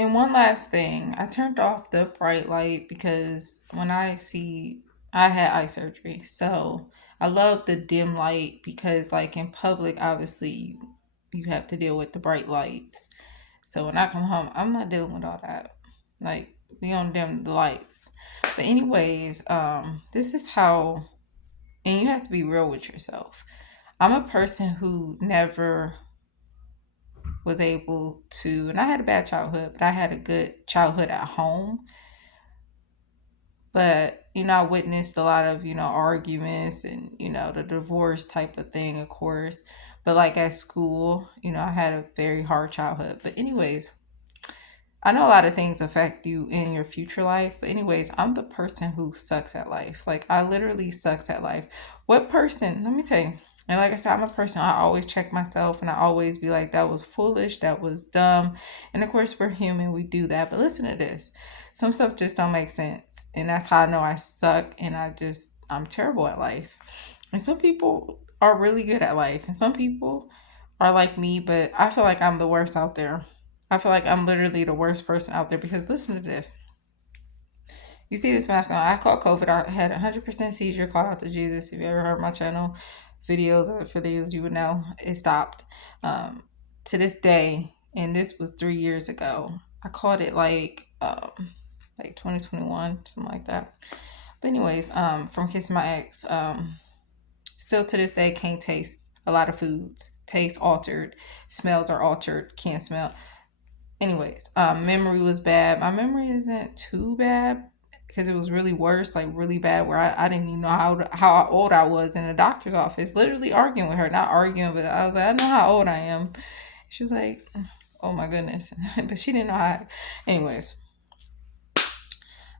And one last thing, I turned off the bright light because I had eye surgery. So I love the dim light because, like, in public, obviously, you have to deal with the bright lights. So when I come home, I'm not dealing with all that. Like, we don't dim the lights. But, anyways, this is how, and you have to be real with yourself. I'm a person who never was able to, and I had a bad childhood, but I had a good childhood at home. But, I witnessed a lot of, arguments and, the divorce type of thing, of course. But like at school, I had a very hard childhood. But, anyways, I know a lot of things affect you in your future life. But, anyways, I'm the person who sucks at life. Like, I literally sucks at life. What person, let me tell you, and like I said, I'm a person, I always check myself and I always be like, that was foolish, that was dumb. And of course, we're human, we do that. But listen to this, some stuff just don't make sense. And that's how I know I suck and I'm terrible at life. And some people are really good at life. And some people are like me, but I feel like I'm the worst out there. I feel like I'm literally the worst person out there because listen to this. You see this mask on. I caught COVID. I had 100% seizure. Called out to Jesus. If you ever heard my channel videos or videos, you would know it stopped. To this day, and this was 3 years ago. I caught it like 2021, something like that. But anyways, from kissing my ex, still to this day can't taste a lot of foods. Taste altered, smells are altered. Can't smell. Anyways, memory was bad. My memory isn't too bad because it was really worse, like really bad, where I didn't even know how old I was in the doctor's office, literally arguing with her, not arguing, but I was like, I know how old I am. She was like, oh my goodness. But she didn't know how. Anyways,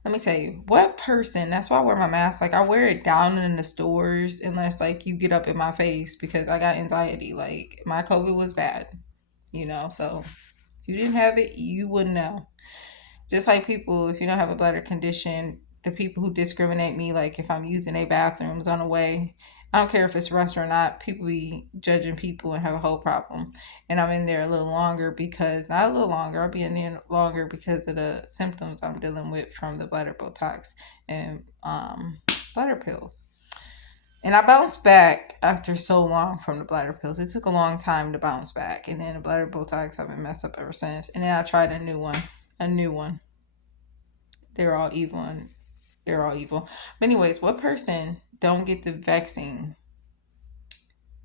let me tell you, what person, that's why I wear my mask. Like, I wear it down in the stores unless, like, you get up in my face because I got anxiety. Like, my COVID was bad, so if you didn't have it, you wouldn't know. Just like people, if you don't have a bladder condition, the people who discriminate me, like if I'm using a bathrooms on the way, I don't care if it's a restaurant or not, people be judging people and have a whole problem. And I'm in there a little longer because, not a little longer, I'll be in there longer because of the symptoms I'm dealing with from the bladder Botox and bladder pills. And I bounced back after so long from the bladder pills. It took a long time to bounce back. And then the bladder Botox have been messed up ever since. And then I tried a new one. A new one. They're all evil and they're all evil. But anyways, what person don't get the vaccine?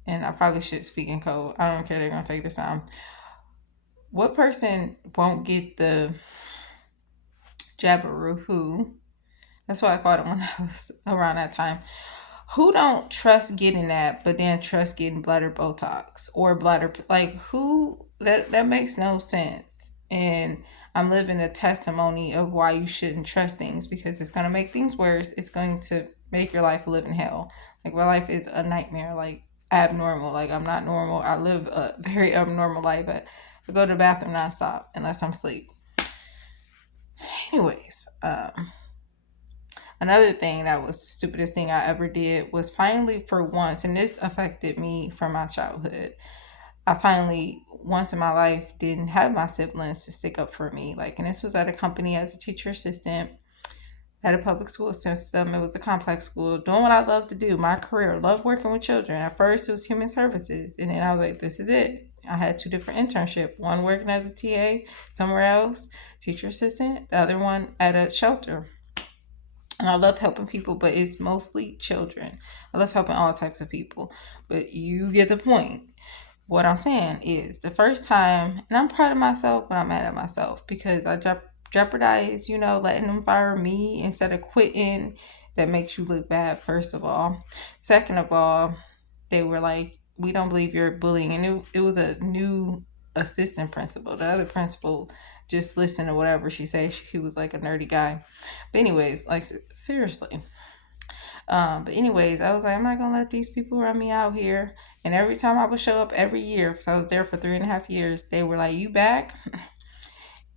And I probably should speak in code. I don't care. They're gonna take this time. What person won't get the Jabberoo? That's what I called it when I was around that time. Who don't trust getting that, but then trust getting bladder Botox or bladder, like, who, that makes no sense. And I'm living a testimony of why you shouldn't trust things because it's gonna make things worse. It's going to make your life a living hell. Like, my life is a nightmare. Like, abnormal. Like, I'm not normal. I live a very abnormal life. But I go to the bathroom nonstop unless I'm asleep. Anyways, another thing that was the stupidest thing I ever did was finally, for once, and this affected me from my childhood. I finally, once in my life, didn't have my siblings to stick up for me. Like, and this was at a company as a teacher assistant at a public school system. It was a complex school, doing what I love to do, my career. Love working with children. At first, it was human services, and then I was like, this is it. I had two different internships. One working as a TA somewhere else, teacher assistant. The other one at a shelter. And I love helping people, but it's mostly children. I love helping all types of people. But you get the point. What I'm saying is the first time, and I'm proud of myself, but I'm mad at myself because I jeopardized, letting them fire me instead of quitting. That makes you look bad, first of all. Second of all, they were like, we don't believe you're bullying. And it was a new assistant principal. The other principal just listened to whatever she said. He was like a nerdy guy. But anyways, like, seriously. But anyways, I was like, I'm not gonna let these people run me out here. And every time I would show up every year, because I was there for 3.5 years, they were like, "You back?"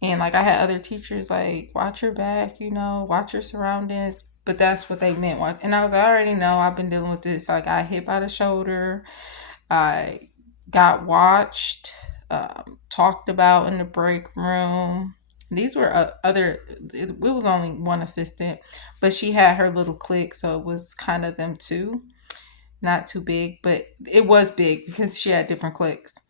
And like, I had other teachers like, "Watch your back, watch your surroundings." But that's what they meant. And I was like, I already know. I've been dealing with this. So I got hit by the shoulder. I got watched, talked about in the break room. These were it was only one assistant, but she had her little clique, so it was kind of them too. Not too big, but it was big because she had different cliques.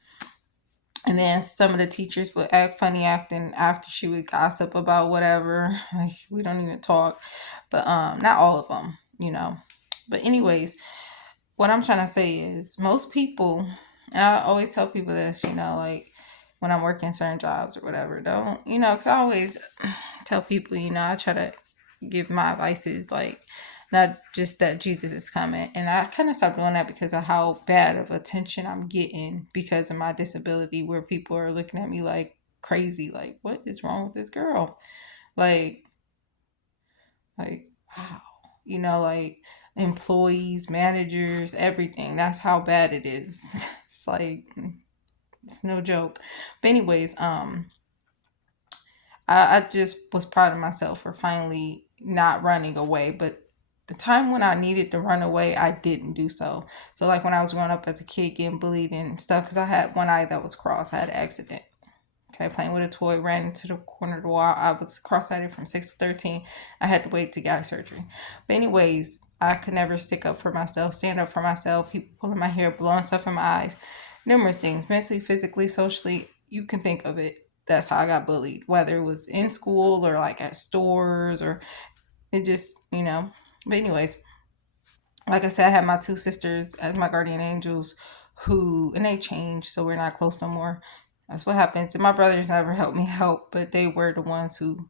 And then some of the teachers would act funny acting after she would gossip about whatever. Like we don't even talk. But not all of them, you know. But anyways, what I'm trying to say is most people, and I always tell people this, you know, like when I'm working certain jobs or whatever, don't, you know, because I always tell people, you know, I try to give my advices like not just that Jesus is coming. And I kind of stopped doing that because of how bad of attention I'm getting because of my disability, where people are looking at me like crazy, like, what is wrong with this girl? Like, wow, you know, like employees, managers, everything. That's how bad it is. It's like it's no joke. But anyways, I just was proud of myself for finally not running away. But the time when I needed to run away, I didn't do so. So like when I was growing up as a kid, getting bullied and stuff, because I had one eye that was crossed. I had an accident. Okay, playing with a toy, ran into the corner of the wall. I was cross-sighted from 6 to 13. I had to wait to get eye surgery. But anyways, I could never stick up for myself, stand up for myself. People pulling my hair, blowing stuff in my eyes. Numerous things, mentally, physically, socially. You can think of it. That's how I got bullied, whether it was in school or like at stores or it just, you know. But anyways, like I said, I had my two sisters as my guardian angels who, and they changed, so we're not close no more. That's what happens. And my brothers never helped me help, but they were the ones who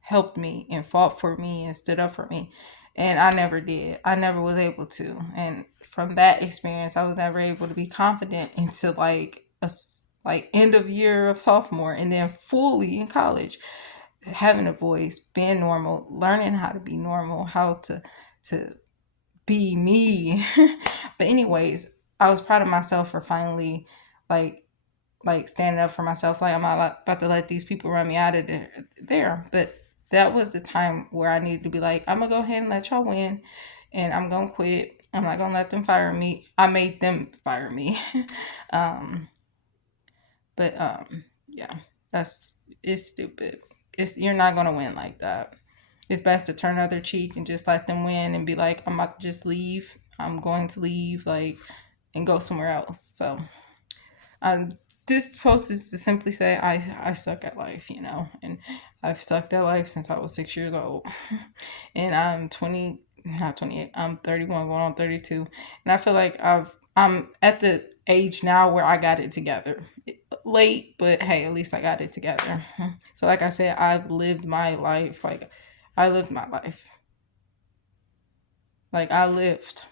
helped me and fought for me and stood up for me. And I never did. I never was able to. And from that experience, I was never able to be confident into like like end of year of sophomore and then fully in college, having a voice, being normal, learning how to be normal, how to be me. But anyways, I was proud of myself for finally like standing up for myself. Like I'm not about to let these people run me out of there. But that was the time where I needed to be like, I'm gonna go ahead and let y'all win, and I'm gonna quit. I'm not gonna let them fire me. I made them fire me. um, but yeah, that's it's stupid. It's you're not gonna win like that. It's best to turn the other cheek and just let them win and be like, I'm about to just leave. I'm going to leave, like, and go somewhere else. So, this post is to simply say I suck at life, you know, and I've sucked at life since I was 6 years old, and I'm 20, not 28. I'm 31, going on 32, and I feel like I'm at the age now where I got it together. Late, but hey, at least I got it together. So, like I said, I've lived my life. Like I lived my life. Like I lived.